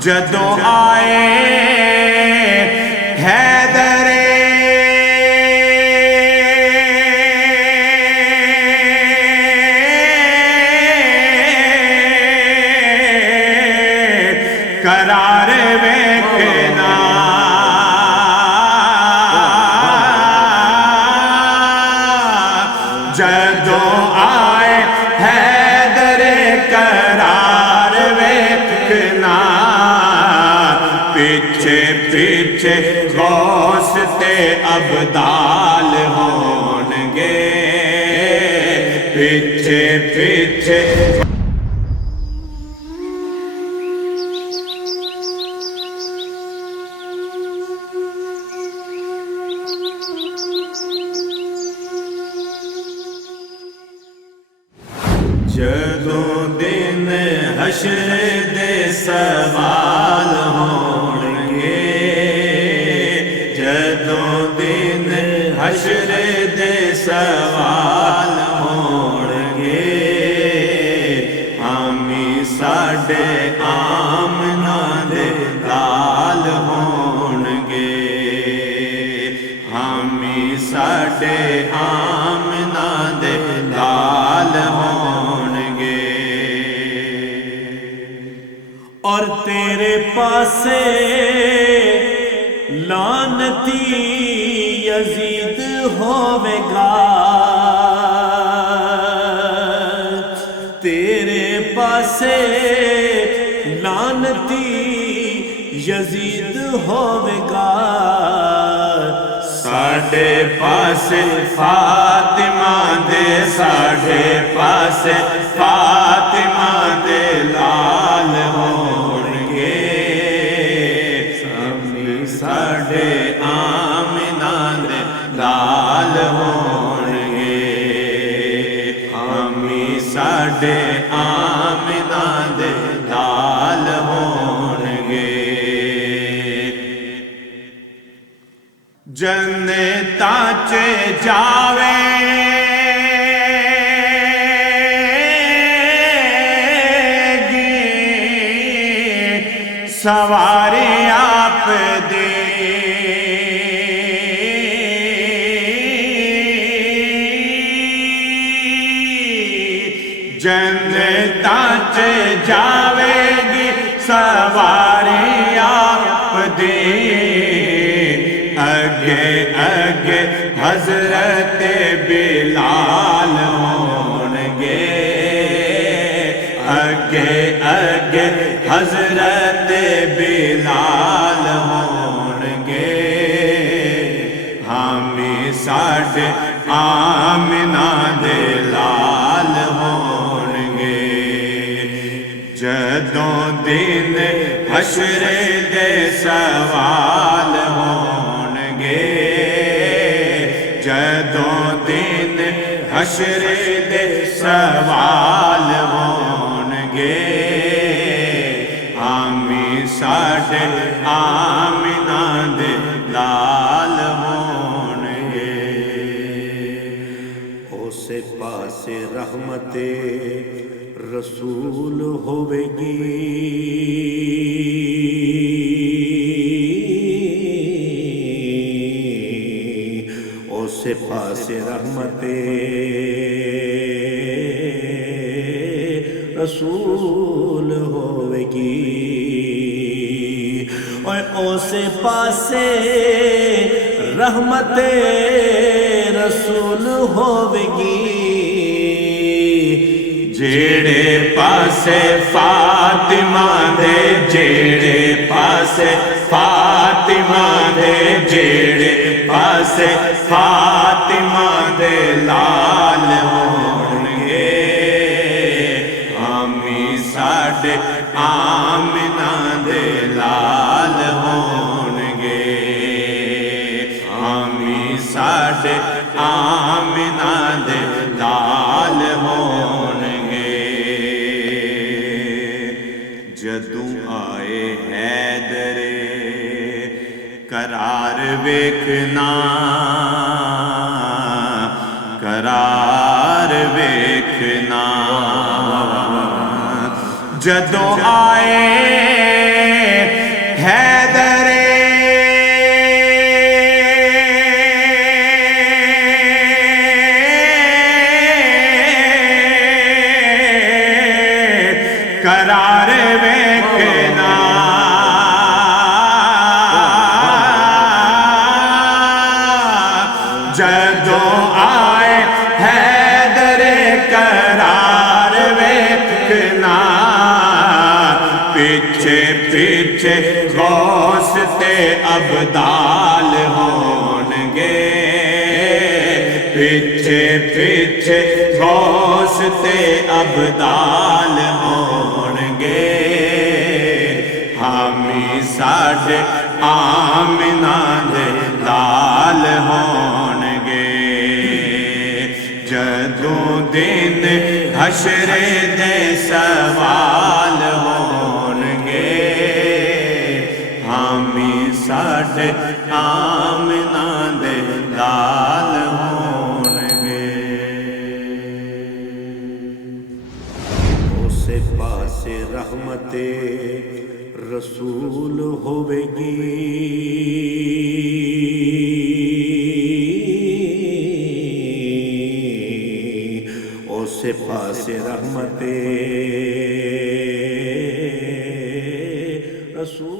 جدوں آئے حیدر قرار ویکھنا جدوں آئے حیدر قرار ویکھنا پیچھے پیچھے غوث تے ابدال ہونگے پیچھے پیچھے جدوں دن حشر دے سوال ہونگے جدوں دن حشر دے سوال ہونگے حامی ساڈے آمنہ دے لال ہونگے حامی ساڈے آمنہ دے لال ہونگے اور تیرے پاسے لعنتی یزید ہوے گا تیرے پاسے لعنتی یزید ہوے گا ساڈے پاسے فاطمہ دے ساڈے پاسے فاطمہ دے لال ہونگے ساڈے آمنہ دے لال ہونگے حامی ساڈے آمنہ دے لال ہونگے جنتاں چ جاوے سواری آپ دی جنتاں چ جاوے گی سواری آپ دی اگے اگے حضرت بلال ہونگے اگے اگے حضرت بلال ہونگے حامی ساڈے آمنہ دے لال ہونگے جدوں دن حشر دے سوال ہونگے جدوں دن حشر دے سوال ہونگے حامی ساڈے آمنہ دے لال ہونگے اسے پاسے رحمت رسول ہوے گی اسے پاسے رحمت رسول ہوے گی اور اسے پاسے رحمت رسول ہوے گی جیڑے پاسے فاطمہ دے جیڑے پاسے فاطمہ دے جیڑے پاسے فاطمہ دے لال ہونگے حامی ساڈے آمنہ دے لال ہونگے حامی ساڈے آمنہ دے لال ہونگے جدوں آئے حیدر قرار ویکھنا قرار ویکھنا جدوں آئے پیچھے غوث تے ابدال ہونگے پیچھے پیچھے غوث تے ابدال ہونگے حامی ساڈے آمنہ دے لال ہونگے جدوں دن حشر دے سوال ہونگے حامی ساڈے آمنہ دے لال ہونگے اسے پاس رحمت رسول ہوے گی اسے پاس رحمت رسول